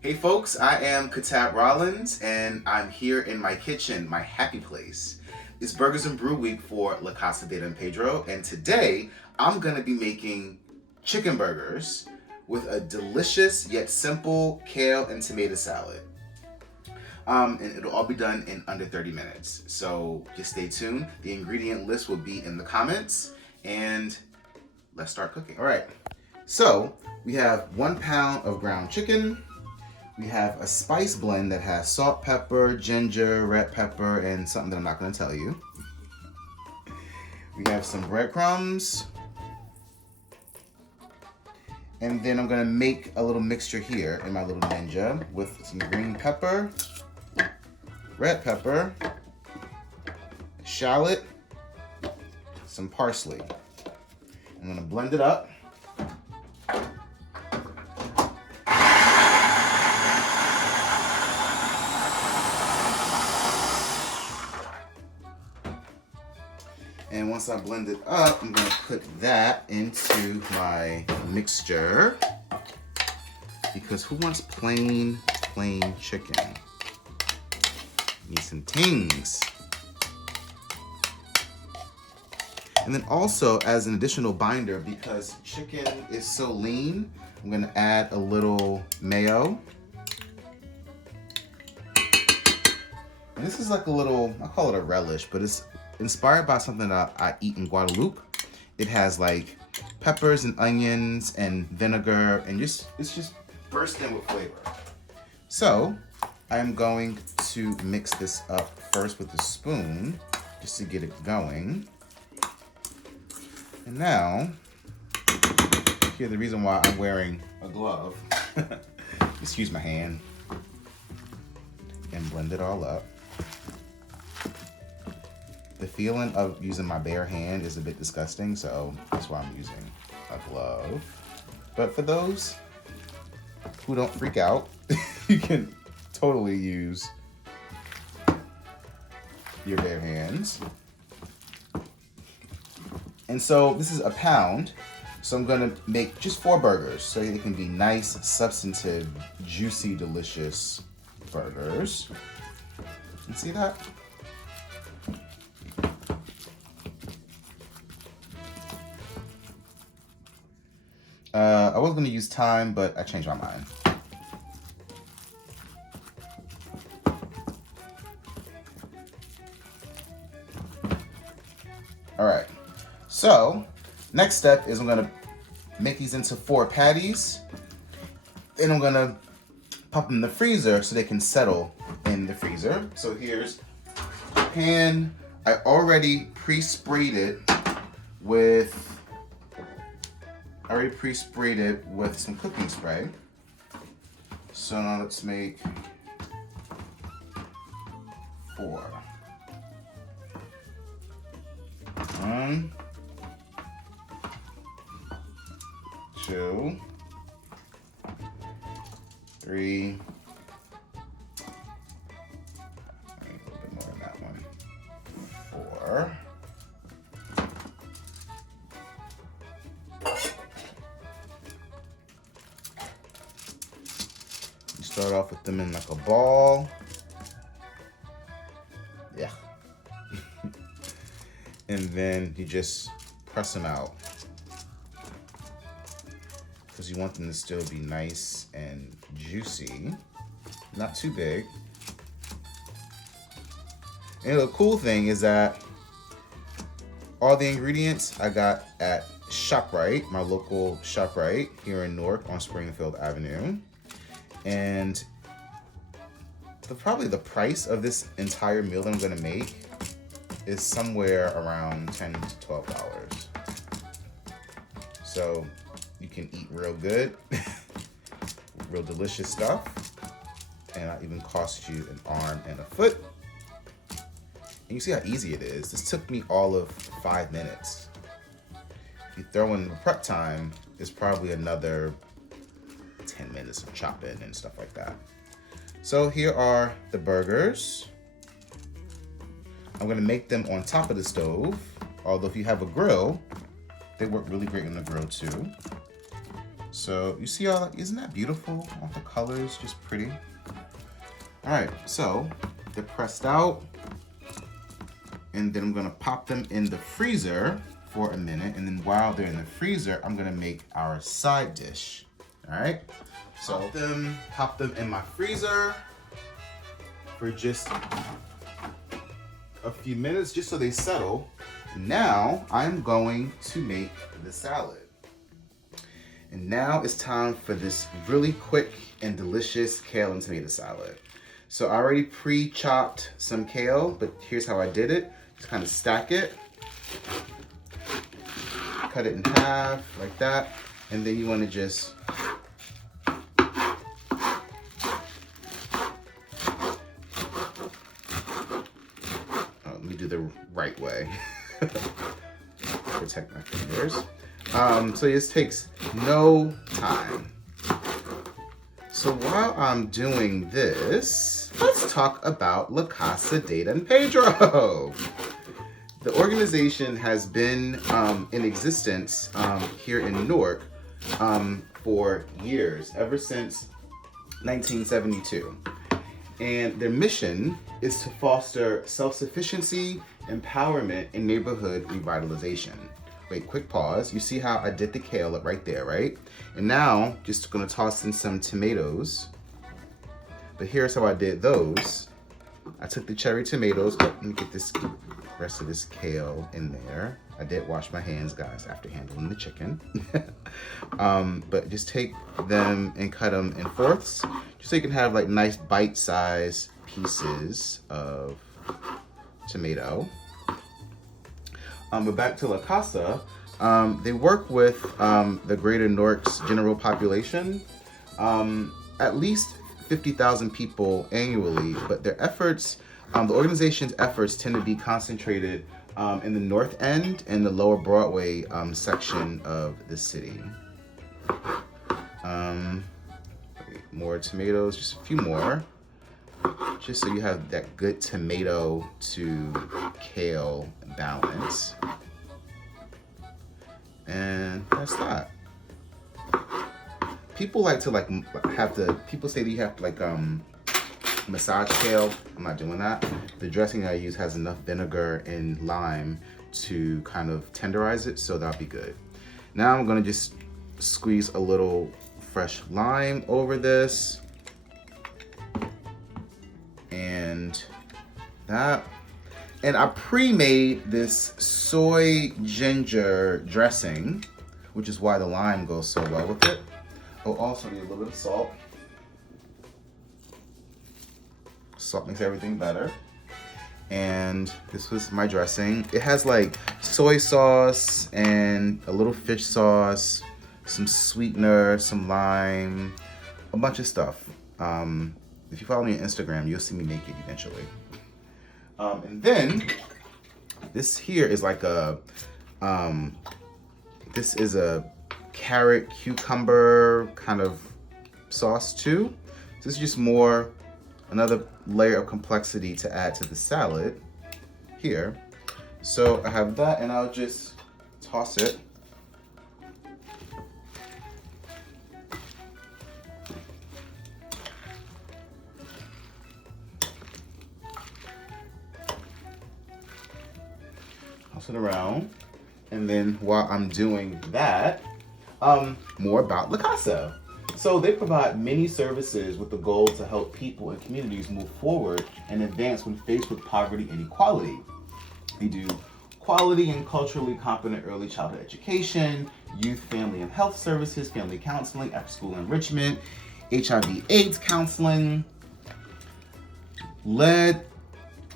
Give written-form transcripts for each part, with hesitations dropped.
Hey folks, I am Kitab Rollins and I'm here in my kitchen, my happy place. It's Burgers and Brew Week for La Casa de Don Pedro, and today I'm gonna be making chicken burgers with a delicious yet simple kale and tomato salad. And it'll all be done in under 30 minutes. So just stay tuned. The ingredient list will be in the comments, and let's start cooking. All right, so we have 1 pound of ground chicken. We have a spice blend that has salt, pepper, ginger, red pepper, and something that I'm not going to tell you. We have some breadcrumbs. And then I'm going to make a little mixture here in my little Ninja with some green pepper, red pepper, shallot, some parsley. I'm going to blend it up. And once I blend it up, I'm gonna put that into my mixture, because who wants plain chicken? Need some tings. And then also, as an additional binder, because chicken is so lean, I'm gonna add a little mayo. And this is like a little, I call it a relish, but it's inspired by something that I eat in Guadeloupe. It has like peppers and onions and vinegar, and it's just bursting with flavor. So I'm going to mix this up first with a spoon just to get it going. And now, here's the reason why I'm wearing a glove. Just use my hand and blend it all up. The feeling of using my bare hand is a bit disgusting, so that's why I'm using a glove. But for those who don't freak out, you can totally use your bare hands. And so this is a pound, so I'm gonna make just 4 burgers so they can be nice, substantive, juicy, delicious burgers. You see that? I was gonna use thyme, but I changed my mind. All right, so next step is I'm gonna make these into 4 patties. Then I'm gonna pop them in the freezer so they can settle in the freezer. So here's a pan. I already pre-sprayed it with some cooking spray. So now let's make 4. 1, 2, 3. A little bit more than that one. 4. Start off with them in like a ball. Yeah. And then you just press them out, because you want them to still be nice and juicy, not too big. And the cool thing is that all the ingredients I got at ShopRite, my local ShopRite here in Newark on Springfield Avenue. And probably the price of this entire meal that I'm gonna make is somewhere around $10 to $12. So you can eat real good, real delicious stuff, and not even cost you an arm and a foot. And you see how easy it is. This took me all of 5 minutes. If you throw in the prep time, it's probably another 10 minutes of chopping and stuff like that. So here are the burgers. I'm gonna make them on top of the stove. Although if you have a grill, They work really great in the grill too. So you see all that? Isn't that beautiful? All the colors, just pretty. All right, so they're pressed out. And then I'm gonna pop them in the freezer for a minute. And then while they're in the freezer, I'm gonna make our side dish. All right, so pop them in my freezer for just a few minutes, just so they settle. Now I'm going to make the salad. And now it's time for this really quick and delicious kale and tomato salad. So I already pre-chopped some kale, but here's how I did it. Just kind of stack it, cut it in half like that, and then you want to just let me do the right way. Protect my fingers. So this takes no time. So while I'm doing this, let's talk about La Casa de Don Pedro. The organization has been in existence here in Newark for years, ever since 1972. And their mission is to foster self-sufficiency, empowerment, and neighborhood revitalization. Wait, quick pause. You see how I did the kale up right there, right? And now, just gonna toss in some tomatoes. But here's how I did those. I took the cherry tomatoes. Oh, let me get this rest of this kale in there. I did wash my hands, guys, after handling the chicken. But just take them and cut them in fourths, just so you can have like nice bite-sized pieces of tomato. But back to La Casa, they work with the greater Newark's general population, at least 50,000 people annually, but their efforts, the organization's efforts tend to be concentrated in the North End and the Lower Broadway section of the city. More tomatoes, just a few more, just so you have that good tomato to kale balance. And that's that. People like to people say that you have to massage kale. I'm not doing that. The dressing I use has enough vinegar and lime to kind of tenderize it, so that'll be good. Now I'm gonna just squeeze a little fresh lime over this. And that. And I pre-made this soy ginger dressing, which is why the lime goes so well with it. Oh, also need a little bit of salt. Salt makes everything better. And this was my dressing. It has like soy sauce and a little fish sauce, some sweetener, some lime, a bunch of stuff. If you follow me on Instagram, you'll see me make it eventually. And then this here is like this is a carrot cucumber kind of sauce too. So this is just another layer of complexity to add to the salad here. So I have that, and I'll just toss it. Toss it around. And then while I'm doing that, more about La Casa. So they provide many services with the goal to help people and communities move forward and advance when faced with poverty and equality. They do quality and culturally competent early childhood education, youth, family and health services, family counseling, after-school enrichment, HIV/AIDS counseling, lead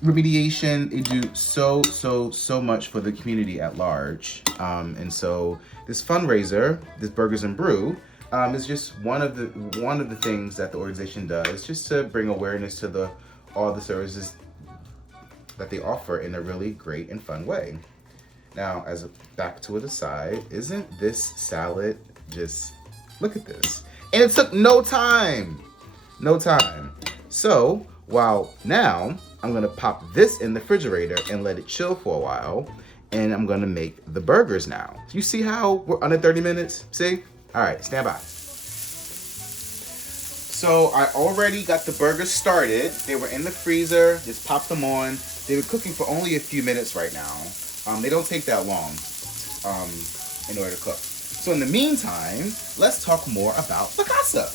remediation. They do so much for the community at large. And so this fundraiser, this Burgers and Brew, is just one of the things that the organization does, just to bring awareness to all the services that they offer in a really great and fun way. Now, back to the side, isn't this salad just, look at this. And it took no time. So, now I'm gonna pop this in the refrigerator and let it chill for a while. and I'm gonna make the burgers now. You see how we're under 30 minutes? See? All right, stand by. So I already got the burgers started. They were in the freezer, just popped them on. They were cooking for only a few minutes right now. They don't take that long in order to cook. So in the meantime, let's talk more about La Casa.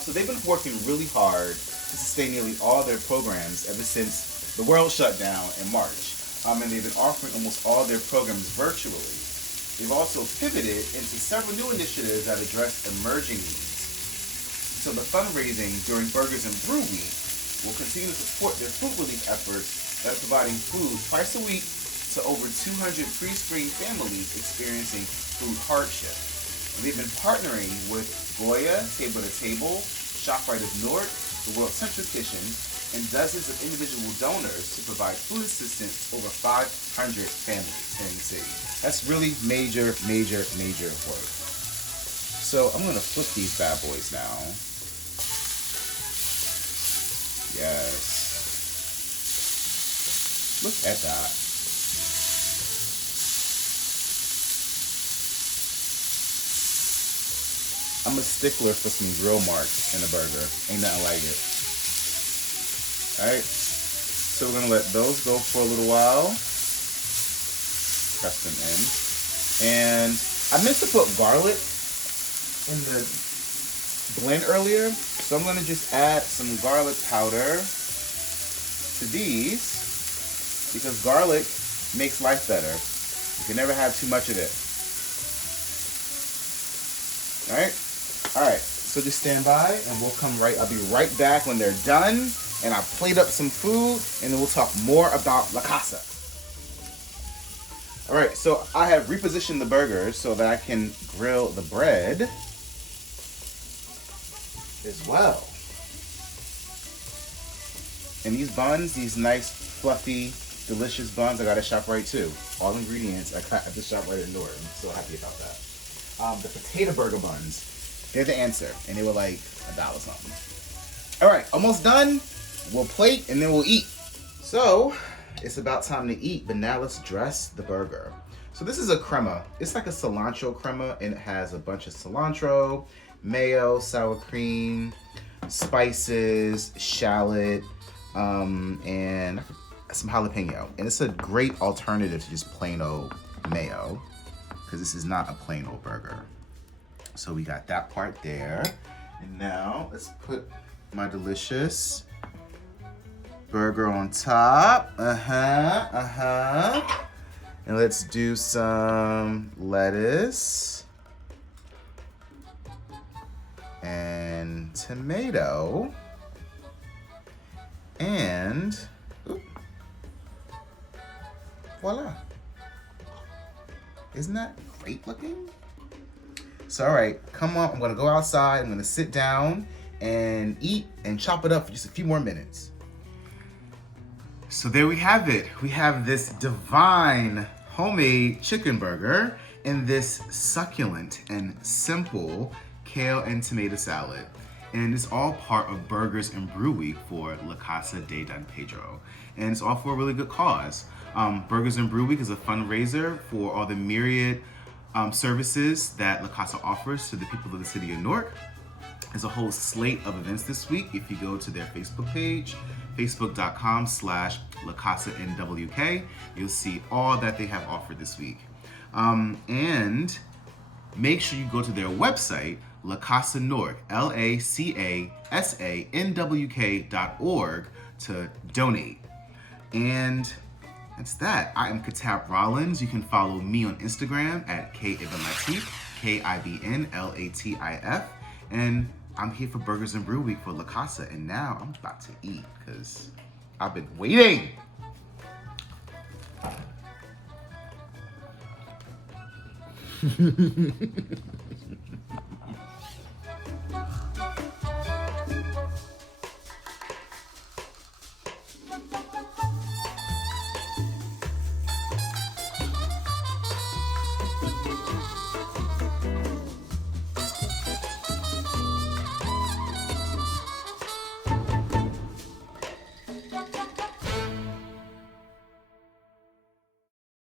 So they've been working really hard to sustain nearly all their programs ever since the world shut down in March. And they've been offering almost all their programs virtually. They've also pivoted into several new initiatives that address emerging needs. So the fundraising during Burgers and Brew Week will continue to support their food relief efforts that are providing food twice a week to over 200 pre-screened families experiencing food hardship. And they've been partnering with Goya, Table to Table, ShopRite of North, the World Central Kitchen, and dozens of individual donors to provide food assistance to over 500 families here in the city. That's really major, major, major work. So I'm gonna flip these bad boys now. Yes. Look at that. I'm a stickler for some grill marks in a burger. Ain't nothing like it. Alright. So we're gonna let those go for a little while. Press them in. And I meant to put garlic in the blend earlier, so I'm gonna just add some garlic powder to these because garlic makes life better. You can never have too much of it. Alright, so just stand by and I'll be right back when they're done and I'll plate up some food and then we'll talk more about La Casa. Alright, so I have repositioned the burgers so that I can grill the bread as well. And these buns, these nice, fluffy, delicious buns, I got at ShopRite too. All ingredients I got at the ShopRite in North. I'm so happy about that. The potato burger buns, they're the answer. And they were like $1 something. Alright, almost done. We'll plate and then we'll eat. So, it's about time to eat, but now let's dress the burger. So this is a crema. It's like a cilantro crema and it has a bunch of cilantro, mayo, sour cream, spices, shallot, and some jalapeno. And it's a great alternative to just plain old mayo because this is not a plain old burger. So we got that part there. And now let's put my delicious burger on top. And let's do some lettuce and tomato and voila. Isn't that great looking? So all right, come on, I'm gonna go outside, I'm gonna sit down and eat and chop it up for just a few more minutes. So there we have it. We have this divine homemade chicken burger and this succulent and simple kale and tomato salad. And it's all part of Burgers and Brew Week for La Casa de Don Pedro. And it's all for a really good cause. Burgers and Brew Week is a fundraiser for all the myriad services that La Casa offers to the people of the city of Newark. There's a whole slate of events this week. If you go to their Facebook page, facebook.com/LaCasaNWK, you'll see all that they have offered this week. And make sure you go to their website, La Casa Newark, LaCasanWK.org to donate. And that's that. I am Kitab Rollins. You can follow me on Instagram at KIbnLatif, KIBNLATIF. And I'm here for Burgers and Brew Week for La Casa. And now I'm about to eat because I've been waiting.